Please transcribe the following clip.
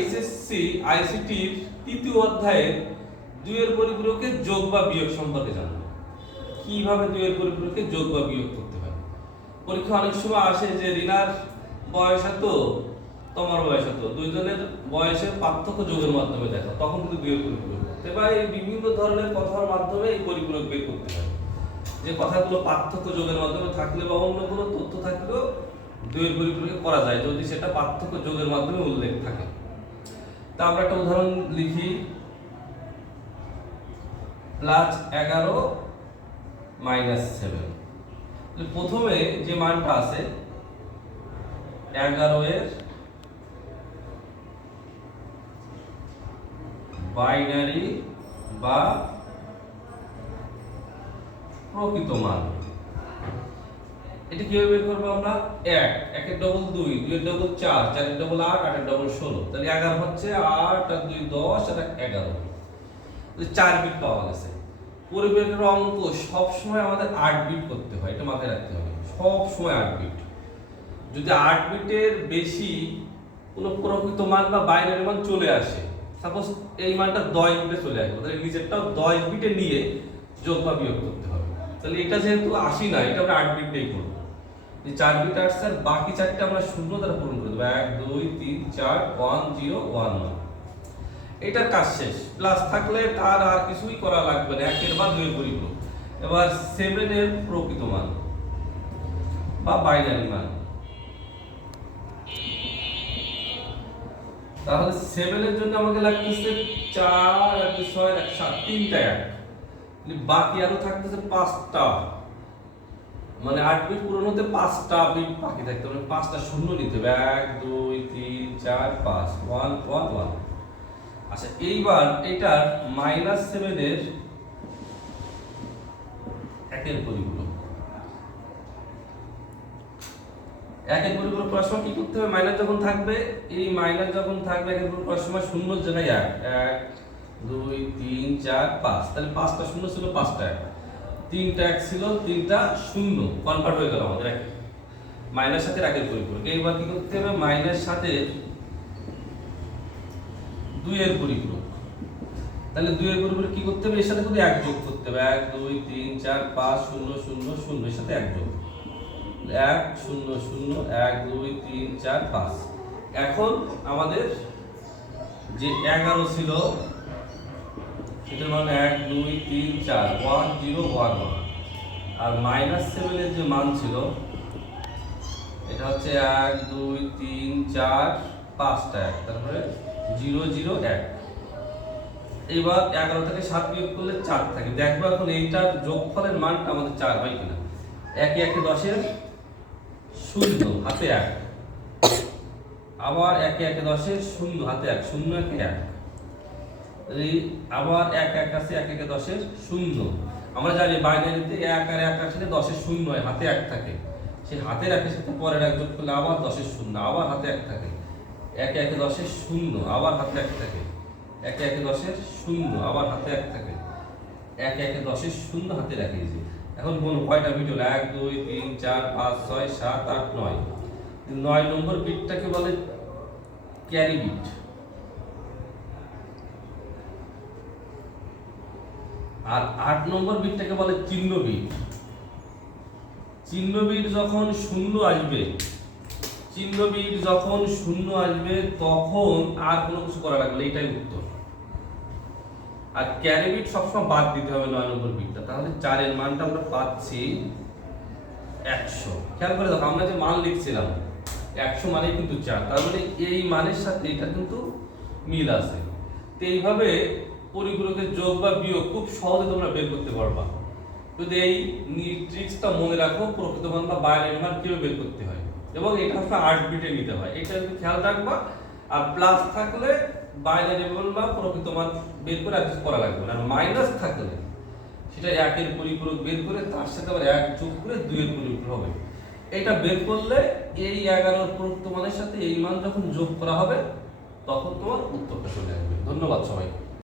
HSC আইসিটির তৃতীয় অধ্যায়ে 2 এর পরিপূরকে যোগ বা বিয়োগ সম্পর্কে জানবো। কিভাবে 2 এর পরিপূরকে যোগ বা বিয়োগ করতে হয়। পরীক্ষা অনেক সময় আসে যে রিনার বয়স এত, তোমার বয়স এত, দুইজনের বয়সের পার্থক্য যোগের মাধ্যমে দেখো, তখন কিন্তু 2 এর পরিপূরক। এবার এই বিভিন্ন ধরনের কথার মাধ্যমে এই পরিপূরক বের করতে হয়। যে কথাগুলো পার্থক্য যোগের মাধ্যমে থাকলে বা অন্য কোনো তথ্য থাকলেও 2 এর পরিপূরকে করা যায় যদি সেটা পার্থক্য যোগের মাধ্যমে উল্লেখ থাকে। তা আমরা একটা উদাহরণ লিখি, +11 -7। প্রথমে যে মানটা আছে 11 এর বাইনারি বা প্রকৃত মান, এটা কিভাবে বের করবো আমরা? 1 এর ডবল 2, 2 এর ডবল 4, 4 এর ডবল 8, 8 এর ডবল 16, তাহলে 11 হচ্ছে 8 আর 2 10 আর 11, 4 বিট পাওয়া গেছে। পরিপূরকের অঙ্ক সব সময় আমাদের 8 বিট করতে হয়, এটা মাথায় রাখতে হবে, সব সময় 8 বিট। যদি 8 বিটের বেশি কোনো প্রকৃত মান বা বাইনারি মান চলে আসে, সাপোজ এই মানটা 10 বিটে চলে আসবে, তাহলে নিচেরটাও 10 বিটে নিয়ে যোগ বা বিয়োগ করতে হবে। তাহলে এটা যেহেতু 80 না, এটা আমরা 8 বিটেই করব। এই 4 বিট আসছে আর বাকি 4টা আমরা শূন্য দ্বারা পূরণ করে দেব। 1 2 3 4 1 0 1 1। এটার কাজ শেষ। প্লাস থাকলে তার আর কিছুই করা লাগবে না, 1 এর বা 2 এর পরিপূরক। এবার 7 এর প্রকৃত মান বা বাইনারি মান, তাহলে 7 এর জন্য আমাকে লাগতেছে 4 আর 2 6 1 7, তিনটা 1, বাকি আরো থাকতেছে 5টা, মানে 8 বিট পূরণ হতে 5টা বিট বাকি থাকতে হবে, 5টা শূন্য নিতে হবে। 1 2 3 4 5 1 1 1। আচ্ছা, এইবার এটার -7 এর 1 এর পরিপূরক, 1 এর পরিপূরক করার সময় কি করতে হবে? মাইনাস যখন থাকবে, এই মাইনাস যখন থাকবে 1 এর পরিপূরক করার সময় শূন্যর জায়গায় 1 2 3 4 5, তাহলে 5টা শূন্য ছিল, 5টা 1, 3টা 1 ছিল, 3টা শূন্য, কনভার্ট হয়ে গেল আমাদের মাইনাস সাথে 1 এর পরিপূরক। এইবার কি করতে হবে? মাইনাস সাথে 2 এর পরিপূরক, তাহলে 2 এর পরিপূরক কি করতে হবে? এর সাথে শুধু 1 যোগ করতে হবে। 1 2 3 4 5 0 0 0, এর সাথে 1 যোগ, 1 0 0 1 2 3 4 5। এখন আমাদের যে 11 ছিল সেটার মান 1 2 3 4 1 0 1 1, আর -7 এর যে মান ছিল এটা হচ্ছে 1 2 3 4 5টা 1, তারপরে 0 0 1। এবার 11 থেকে 7 বিয়োগ করলে 4 থাকে। দেখবো এখন এইটার যোগফলের মানটা আমাদের 4 হয় কিনা। 1 1 10 এর 0 হাতে 1, আবার 1 1 10 এর 0 হাতে 1, 0 1 1, এই আবার 1 1 আছে, 1 1 10 এর 0। আমরা জানি বাইনারিতে 1 আর 1 আসলে 10 এর 0 হয়, হাতে 1 থাকে, সেই হাতের 1 এর সাথে পরের 1 যোগ করলে আবার 10 এর 0, আবার হাতে 1 থাকে। 1 1 10 এর 0, আবার হাতে 1 থাকে। 1 1 10 এর 0, আবার হাতে 1 থাকে। 1 1 10 এর 0 হাতে রাখিয়েছি। এখন বলুন কয়টা বিট হলো? 1 2 3 4 5 6 7 8 9। 9 নম্বর বিটটাকে বলে ক্যারি বিট, আর 8 নম্বর বিটটাকে বলে চিহ্ন বিট। চিহ্ন বিট যখন 0 আসবে, চিহ্ন বিট যখন 0 আসবে তখন আর কোনো কিছু করা লাগবে না, এটাই উত্তর। আর ক্যারি বিট সবসময় বাদ দিতে হবে 9 নম্বর বিটটা, তাহলে 4 এর মানটা আমরা পাচ্ছি 100। খেয়াল করে দেখো, আমরা যে মান লিখছিলাম 100 মানে কিন্তু 4, তার মানে এই মানের সাথে এটা কিন্তু মিল আছে। তো এইভাবে পরিপূরকের যোগ বা বিয়োগ খুব সহজে তোমরা বের করতে পারবা যদি এই ট্রিক্সটা মনে রাখো, প্রকৃত মান বা বাইনারি মান কিভাবে বের করতে হয়, এবং এটা হচ্ছে 8 বিটে নিতে হয়, এটা যদি খেয়াল রাখবা। আর প্লাস থাকলে বাইনারি মান বা প্রকৃত মান বের করে আর কিছু করা লাগবে না, আর মাইনাস থাকলে সেটা 1 এর পরিপূরক বের করে তার সাথে আবার 1 যোগ করে 2 এর পরিপূরক হবে। এটা বের করলে এই 11 এর প্রকৃত মানের সাথে এই মান যখন যোগ করা হবে তখন তোমার উত্তরটা চলে আসবে। ধন্যবাদ সবাই।